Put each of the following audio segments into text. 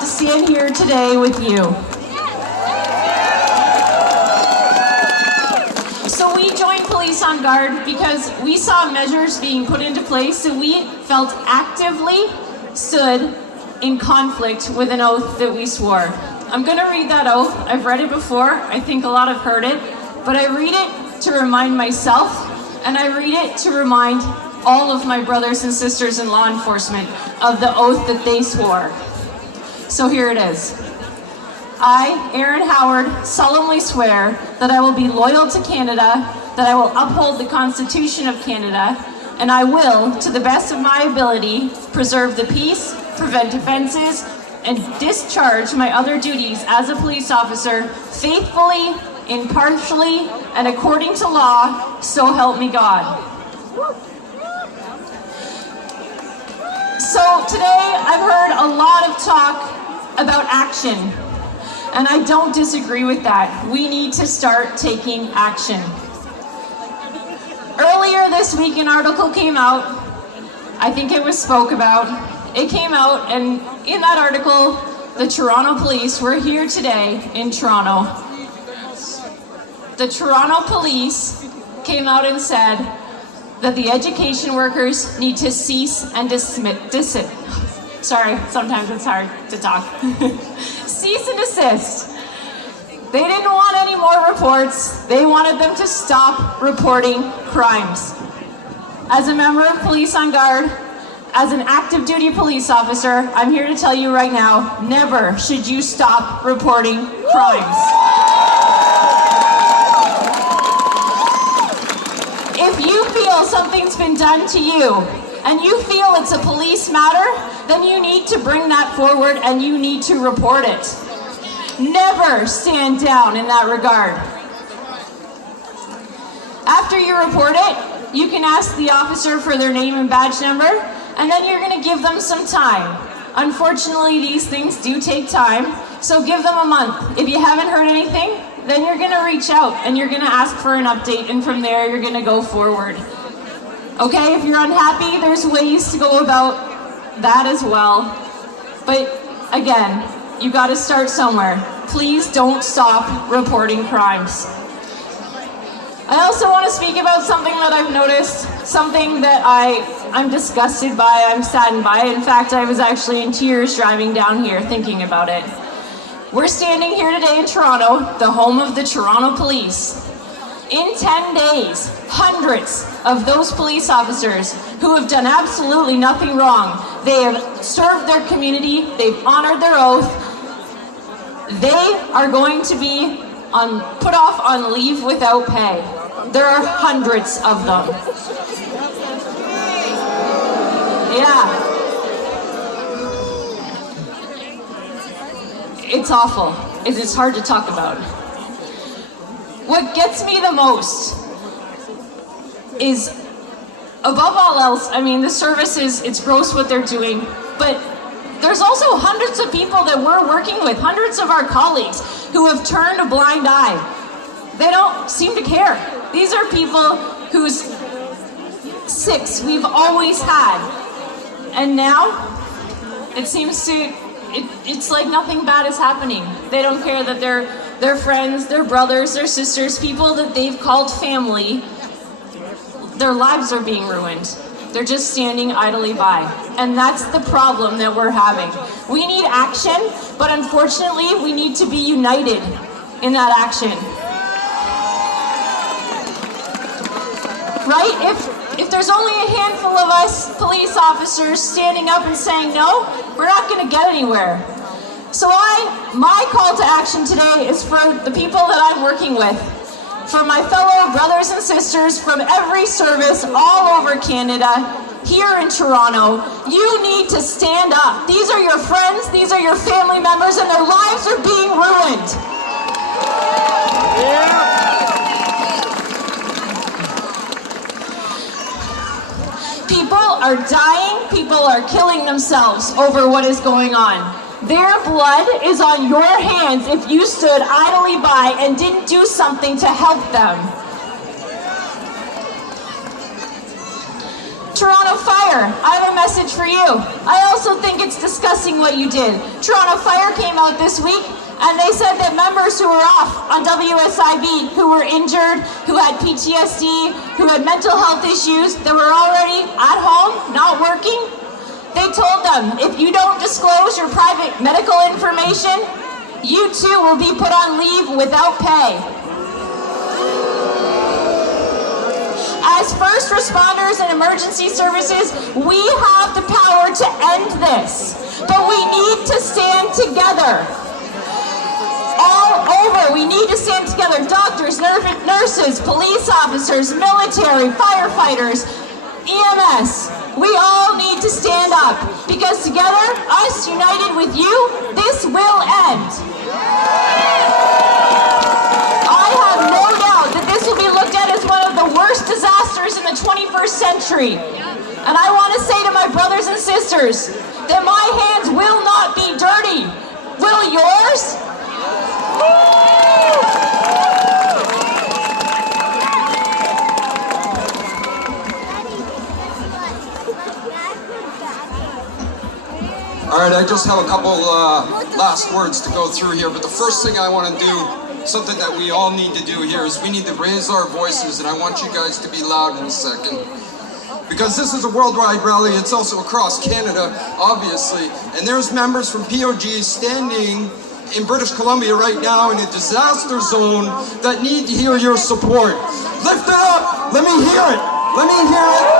to stand here today with you. So we joined Police on Guard because we saw measures being put into place that we felt actively stood in conflict with an oath that we swore. I'm going to read that oath. I've read it before. I think a lot have heard it, but I read it to remind myself, and I read it to remind all of my brothers and sisters in law enforcement of the oath that they swore. So here it is. I, Aaron Howard, solemnly swear that I will be loyal to Canada, that I will uphold the Constitution of Canada, and I will, to the best of my ability, preserve the peace, prevent offenses, and discharge my other duties as a police officer faithfully, impartially, and according to law, so help me God. So today I've heard a lot of talk about action, and I don't disagree with that. We need to start taking action. Earlier this week an article came out, I think it was spoke about. It came out, and in that article, the Toronto police were here today in Toronto. The Toronto police came out and said that the education workers need to cease and desist. Sorry, sometimes it's hard to talk. Cease and desist. They didn't want any more reports. They wanted them to stop reporting crimes. As a member of Police on Guard, as an active duty police officer, I'm here to tell you right now, never should you stop reporting crimes. If you feel something's been done to you, and you feel it's a police matter, then you need to bring that forward and you need to report it. Never stand down in that regard. After you report it, you can ask the officer for their name and badge number, and then you're going to give them some time. Unfortunately, these things do take time, so give them a month. If you haven't heard anything, then you're going to reach out and you're going to ask for an update, and from there you're going to go forward. Okay, if you're unhappy, there's ways to go about that as well. But again, you got to start somewhere. Please don't stop reporting crimes. I also want to speak about something that I've noticed, something that I'm disgusted by, I'm saddened by. In fact, I was actually in tears driving down here thinking about it. We're standing here today in Toronto, the home of the Toronto Police. In 10 days, hundreds of those police officers who have done absolutely nothing wrong, they have served their community, they've honored their oath, they are going to be put off on leave without pay. There are hundreds of them. Yeah. It's awful. It is hard to talk about. What gets me the most is, above all else, I mean, the service it's gross what they're doing, but there's also hundreds of people that we're working with, hundreds of our colleagues who have turned a blind eye. They don't seem to care. These are people whose six we've always had. And now, it seems to, it's like nothing bad is happening. They don't care that their friends, their brothers, their sisters, people that they've called family, their lives are being ruined. They're just standing idly by. And that's the problem that we're having. We need action, but unfortunately, we need to be united in that action. Right? If there's only a handful of us police officers standing up and saying no, we're not going to get anywhere. So my call to action today is for the people that I'm working with, for my fellow brothers and sisters from every service all over Canada, here in Toronto. You need to stand up. These are your friends, these are your family members, and their lives are being ruined. Yeah. People are dying, people are killing themselves over what is going on. Their blood is on your hands if you stood idly by and didn't do something to help them. Toronto Fire, I have a message for you. I also think it's disgusting what you did. Toronto Fire came out this week and they said that members who were off on WSIB, who were injured, who had PTSD, who had mental health issues, that were already at home, not working, they told them, if you don't disclose your private medical information, you too will be put on leave without pay. As first responders and emergency services, we have the power to end this, but we need to stand together. All over, we need to stand together. Doctors, nurses, police officers, military, firefighters, EMS. We all need to stand up, because together, us united with you, this will end. I have no doubt that this will be looked at as one of the worst disasters in the 21st century. And I want to say to my brothers and sisters that my hands will not be dirty. Will yours? All right, I just have a couple last words to go through here, but the first thing I want to do, something that we all need to do here, is we need to raise our voices, and I want you guys to be loud in a second. Because this is a worldwide rally, it's also across Canada, obviously, and there's members from POG standing in British Columbia right now in a disaster zone that need to hear your support. Lift it up! Let me hear it! Let me hear it!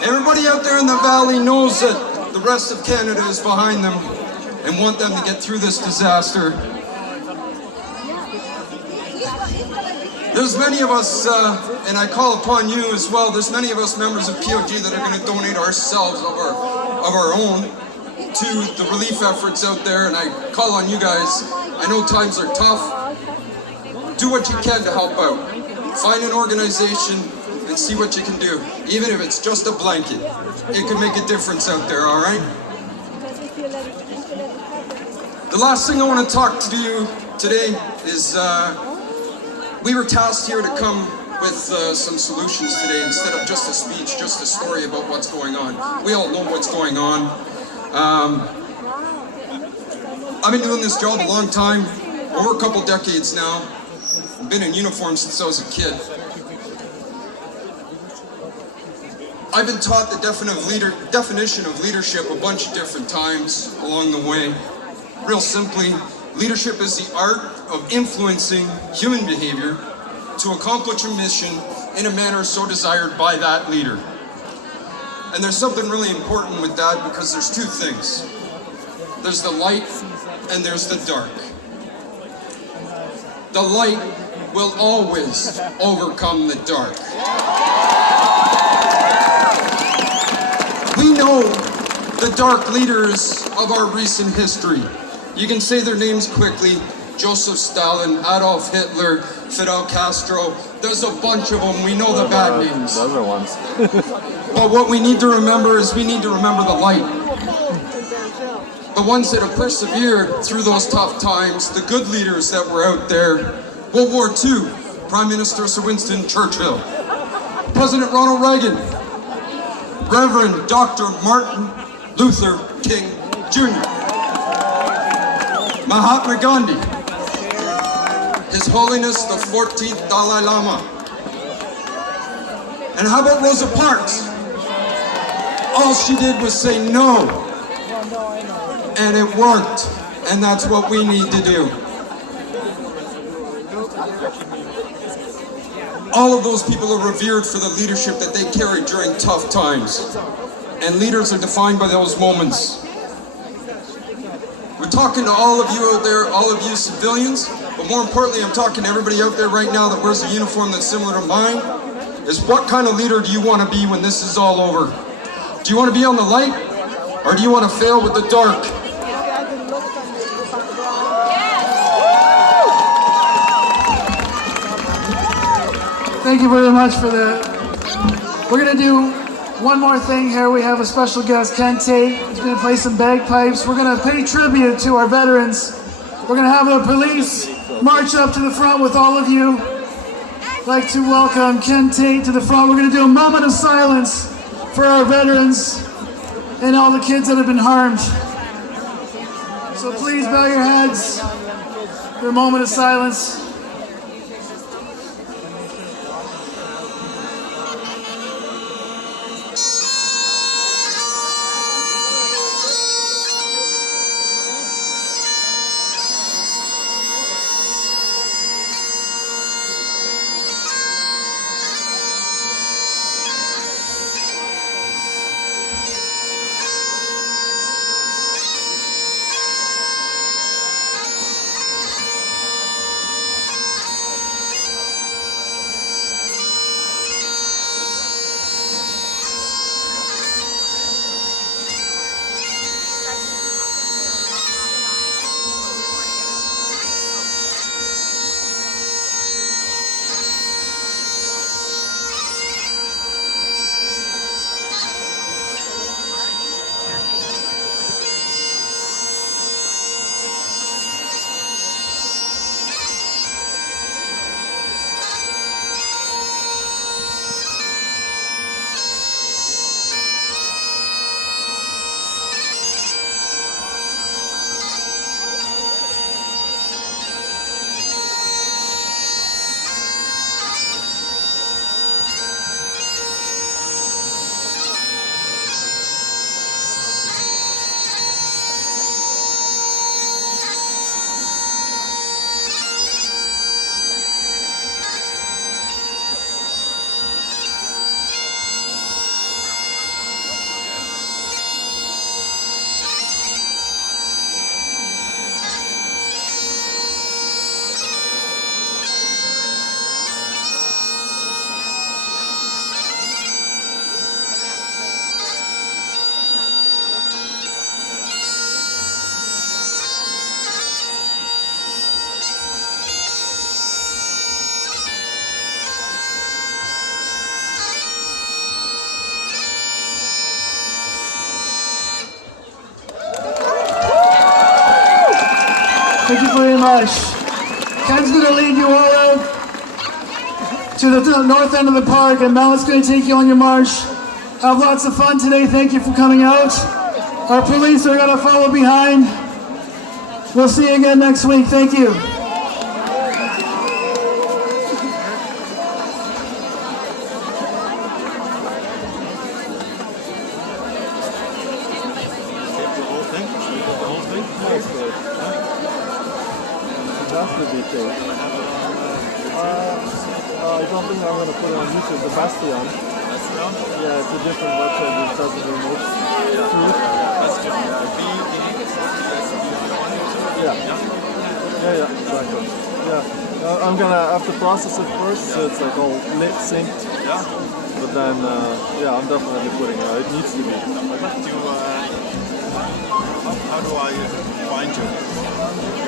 Everybody out there in the valley knows that the rest of Canada is behind them and want them to get through this disaster. There's many of us, and I call upon you as well, there's many of us members of POG that are going to donate ourselves of our own to the relief efforts out there, and I call on you guys. I know times are tough. Do what you can to help out. Find an organization and see what you can do. Even if it's just a blanket, it can make a difference out there, all right? The last thing I want to talk to you today is we were tasked here to come with some solutions today instead of just a speech, just a story about what's going on. We all know what's going on. I've been doing this job a long time, over a couple decades now. I've been in uniform since I was a kid. I've been taught the definition of leadership a bunch of different times along the way. Real simply, leadership is the art of influencing human behavior to accomplish a mission in a manner so desired by that leader. And there's something really important with that, because there's two things. There's the light and there's the dark. The light will always overcome the dark. We know the dark leaders of our recent history. You can say their names quickly: Joseph Stalin, Adolf Hitler, Fidel Castro. There's a bunch of them. We know the bad names. Those are ones. But what we need to remember is we need to remember the light. The ones that have persevered through those tough times, the good leaders that were out there. World War II, Prime Minister Sir Winston Churchill, President Ronald Reagan, Reverend Dr. Martin Luther King Jr., Mahatma Gandhi, His Holiness the 14th Dalai Lama. And how about Rosa Parks? All she did was say no. And it worked. And that's what we need to do. All of those people are revered for the leadership that they carried during tough times. And leaders are defined by those moments. We're talking to all of you out there, all of you civilians, but more importantly, I'm talking to everybody out there right now that wears a uniform that's similar to mine, is what kind of leader do you want to be when this is all over? Do you want to be on the light, or do you want to fail with the dark? Thank you very much for that. We're going to do one more thing here. We have a special guest, Ken Tate. He's going to play some bagpipes. We're going to pay tribute to our veterans. We're going to have the police march up to the front with all of you. I'd like to welcome Ken Tate to the front. We're going to do a moment of silence for our veterans and all the kids that have been harmed. So please bow your heads for a moment of silence. Thank you very much. Ken's going to lead you all out to the north end of the park, and Mel is going to take you on your march. Have lots of fun today. Thank you for coming out. Our police are going to follow behind. We'll see you again next week. Thank you. I don't think I'm going to put it on YouTube. The Bastion. Yeah, it's a different website which doesn't remove truth. Yeah, exactly. Yeah, I'm going to have to process it first, so it's like all lit synced. Yeah. But then, yeah, I'm definitely putting it. It needs to be. I'd like to, how do I find you?